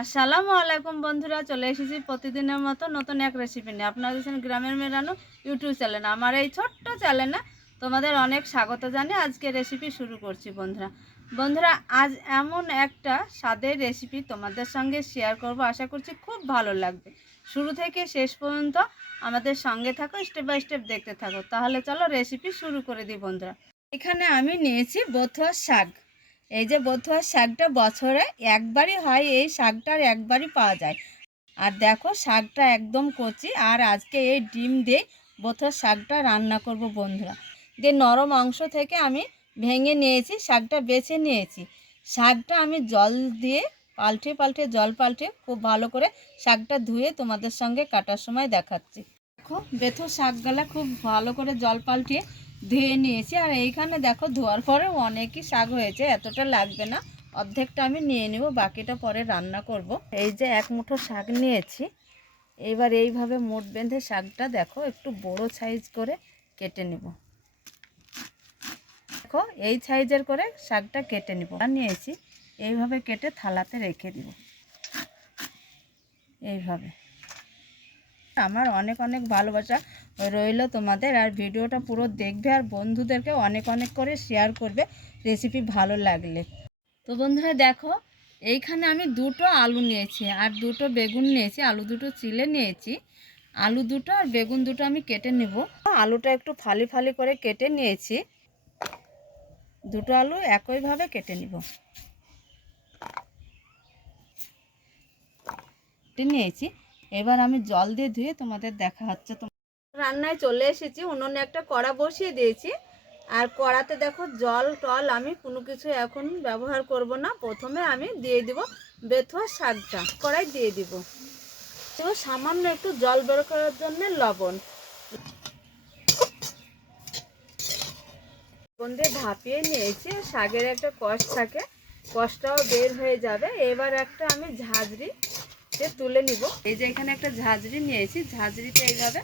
আসসালামু আলাইকুম বন্ধুরা, চলে এসেছি প্রতিদিনের মতো নতুন এক রেসিপি নিয়ে। আপনারা দেখছেন গ্রামের মেরানো ইউটিউব চ্যানেল। আমার এই ছোট্ট চ্যানেলে তোমাদের অনেক স্বাগত জানিয়ে আজকে রেসিপি শুরু করছি। বন্ধুরা আজ এমন একটা স্বাদের রেসিপি তোমাদের সঙ্গে শেয়ার করব, আশা করছি খুব ভালো লাগবে। শুরু থেকে শেষ পর্যন্ত আমাদের সঙ্গে থাকো, স্টেপ বাই স্টেপ দেখতে থাকো। তাহলে চলো রেসিপি শুরু করে দিই। বন্ধুরা, এখানে আমি নিয়েছি বথুয়ার শাক। এই যে বথুয়ার শাকটা বছরে একবারই হয়, এই শাকটার একবারই পাওয়া যায়। আর দেখো শাকটা একদম কচি, আর আজকে এই ডিম দিয়ে বথুয়ার শাকটা রান্না করব। বন্ধুরা, দিয়ে নরম অংশ থেকে আমি ভেঙে নিয়েছি, শাকটা বেছে নিয়েছি। শাকটা আমি জল দিয়ে পাল্টে জল পাল্টে খুব ভালো করে শাকটা ধুয়ে তোমাদের সঙ্গে কাটার সময় দেখাচ্ছি। দেখো বেথুর শাকগুলা খুব ভালো করে জল পাল্টিয়ে ধুয়ে নিয়েছি। আর এইখানে দেখো ধোয়ার পরেও অনেকই শাক হয়েছে, এতটা লাগবে না, অর্ধেকটা আমি নিয়ে নেব, বাকিটা পরে রান্না করব। এই যে এক মুঠো শাক নিয়েছি, এইবার এইভাবে মোট বেঁধে শাকটা দেখো একটু বড় সাইজ করে কেটে নেব। দেখো এই সাইজের করে শাকটা কেটে নেব। নিয়েছি এইভাবে কেটে থালাতে রেখে দিব। এইভাবে আমার অনেক অনেক ভালোবাসা রইল তোমাদের, আর ভিডিওটা পুরো দেখবে আর বন্ধুদেরকে অনেক অনেক করে শেয়ার করবে রেসিপি ভালো লাগলে। তো বন্ধুরা দেখো এইখানে আমি দুটো আলু নিয়েছি আর দুটো বেগুন নিয়েছি। আলু দুটো চিলে নিয়েছি, আলু দুটো আর বেগুন দুটো আমি কেটে নেব। আলুটা একটু ফালি ফালি করে কেটে নিয়েছি, দুটো আলু একইভাবে কেটে নিব। নিয়েছি, এবার আমি জল দিয়ে ধুয়ে তোমাদের দেখা হচ্ছে। রান্নায় চলে এসেছি, উনুনে একটা কড়া বসিয়ে দিয়েছি। আর কড়াতে দেখো জল টল আমি কোনো কিছু এখন ব্যবহার করব না। প্রথমে আমি দিয়ে দিব বেথুয়া শাকটা, কড়াই দিয়ে দিব। তো সামান্য একটু জল বের করার জন্য লবণ দিয়ে ভাপিয়ে নিয়েছি। শাকের একটা কষ থাকে, কষটাও বের হয়ে যাবে। এবার একটা আমি ঝাঁঝরি তুলে নিব। এই যে এখানে একটা ঝাঁঝরি নিয়েছি, ঝাঁঝরিতে এইভাবে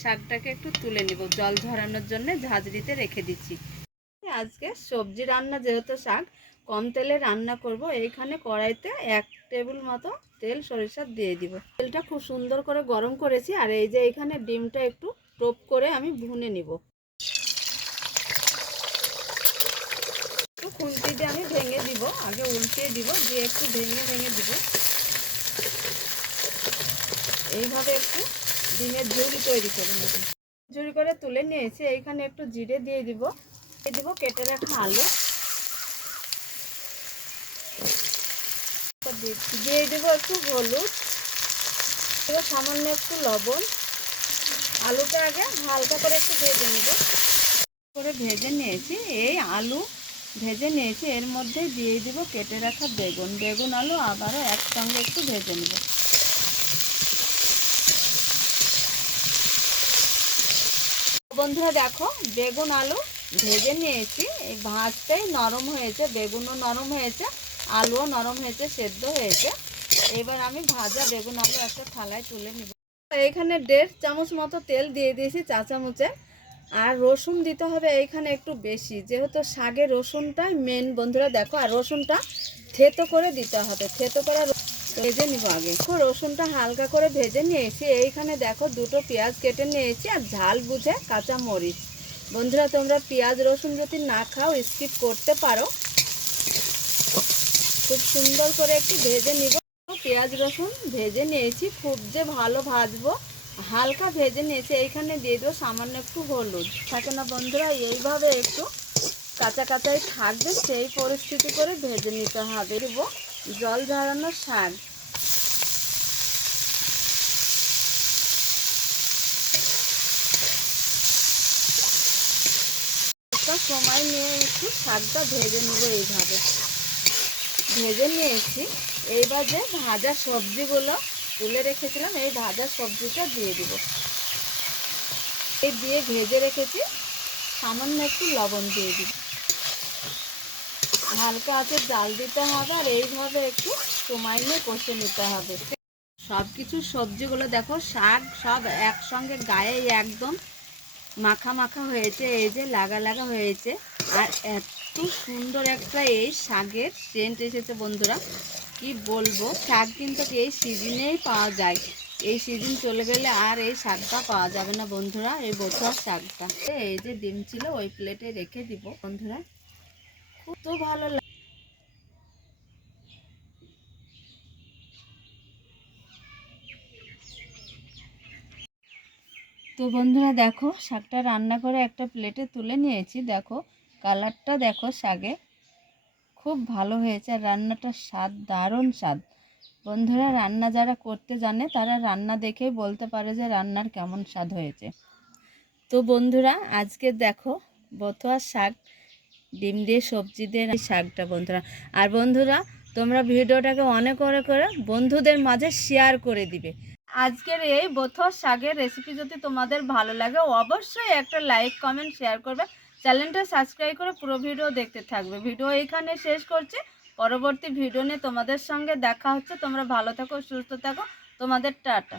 শাকটাকে একটু তুলে নিব, জল ঝরানোর জন্য ঝাঁঝরিতে রেখে দিচ্ছি। আজকে সবজি রান্না, যেহেতু শাক কম তেলে রান্না করব, এইখানে কড়াইতে 1 টেবিল মতো তেল সরিষার দিয়ে দিব। তেলটা খুব সুন্দর করে গরম করেছি। আর এই যে এখানে ডিমটা একটু টোপ করে আমি ভুনে নিব। একটু খুন্তি দিয়ে আমি ভেঙে দিব, আগে উল্টিয়ে দিব, দিয়ে একটু ভেঙে ভেঙে দিব। এইভাবে একটু ডিমের ঝুড়ি তৈরি করে নেব। ঝুড়ি করে তুলে নিয়েছি। এইখানে একটু জিরে দিয়ে দিব, কেটে রাখা আলু দিয়ে দেব, একটু হলুদ দেবো, সামান্য একটু লবণ। আলুটা আগে হালকা করে একটু ভেজে নেব। ভেজে নিয়েছি, এই আলু ভেজে নিয়েছি, এর মধ্যে দিয়ে দিব কেটে রাখা বেগুন আলু আবারও একসঙ্গে একটু ভেজে নেব। বন্ধুরা দেখো বেগুন আলু ভেজে নিয়েছি, এই ভাজটাই নরম হয়েছে, বেগুনও নরম হয়েছে, আলুও নরম হয়েছে, সেদ্ধ হয়েছে। এবার আমি ভাজা বেগুন আলু একটা থালায় তুলে নিব। এইখানে 1.5 চামচ মতো তেল দিয়ে দিয়েছি, চা চামচে। আর রসুন দিতে হবে এইখানে একটু বেশি, যেহেতু শাকে রসুনটাই মেন। বন্ধুরা দেখো, আর রসুনটা থেতো করে দিতে হবে, থেতো করে ভেজে নিব। আগে রসুনটা হালকা করে ভেজে নিয়েছি। এইখানে দেখো দুটো পেঁয়াজ কেটে নিয়েছি আর ঝাল বুঝে কাঁচা মরিচ। বন্ধুরা তোমরা পেঁয়াজ রসুন যদি না খাও স্কিপ করতে পারো। খুব সুন্দর করে একটু ভেজে নিব। পেঁয়াজ রসুন ভেজে নিয়েছি, খুব যে ভালো ভাজবো, হালকা ভেজে নিয়েছি। এইখানে দিয়ে দেবো সামান্য একটু হলুদ। থাকে না বন্ধুরা, এইভাবে একটু কাঁচা কাঁচাই থাকবে, সেই পরিস্থিতি করে ভেজে নিতে হবে। দেবো জল ঝরানো শাক। সময় নিয়ে একটু শাকটা ভেজে নেব। এইভাবে ভেজে নিয়েছি। এইবার যে ভাজা সবজিগুলো তুলে রেখেছিলাম, এই ভাজা সবজিটা দিয়ে দিব। এই দিয়ে ভেজে রেখেছি, সামান্য একটু লবণ দিয়ে দিব। হালকা আছে জাল দিতে হবে, আর এইভাবে একটু সময় নিয়ে কষে নিতে হবে। সব কিছু সবজিগুলো দেখো শাক সব একসঙ্গে গায়ে একদম মাখা মাখা হয়েছে, এই যে লাগা লাগা হয়েছে। আর এত সুন্দর একটা এই শাকের সেন্ট এসেছে বন্ধুরা, কি বলবো, শাক কিন্তু এই সিজনেই পাওয়া যায়। এই সিজন চলে গেলে আর এই শাকটা পাওয়া যাবে না বন্ধুরা, এই বছর শাকটা। এই যে ডিম ছিল ওই প্লেটে রেখে দিব বন্ধুরা, খুব তো ভালো লাগে। তো বন্ধুরা দেখো, শাকটা রান্না করে একটা প্লেটে তুলে নিয়েছি। দেখো কালারটা দেখো, শাকে খুব ভালো হয়েছে। আর রান্নাটার স্বাদ দারুণ স্বাদ। বন্ধুরা রান্না যারা করতে জানে তারা রান্না দেখেই বলতে পারে যে রান্নার কেমন স্বাদ হয়েছে। তো বন্ধুরা আজকে দেখো বথুয়ার শাক, ডিম দিয়ে সবজি দিয়ে এই শাকটা বন্ধুরা। আর বন্ধুরা তোমরা ভিডিওটাকে অনেক করে বন্ধুদের মাঝে শেয়ার করে দিবে। আজকের এই বথুয়ার শাকের রেসিপি যদি তোমাদের ভালো লাগে অবশ্যই একটা লাইক কমেন্ট শেয়ার করবে, চ্যানেলটা সাবস্ক্রাইব করে পুরো ভিডিও দেখতে থাকবে। ভিডিও এখানে শেষ করছি, পরবর্তী ভিডিও নিয়ে তোমাদের সঙ্গে দেখা হচ্ছে। তোমরা ভালো থাকো, সুস্থ থাকো, তোমাদের টাটা।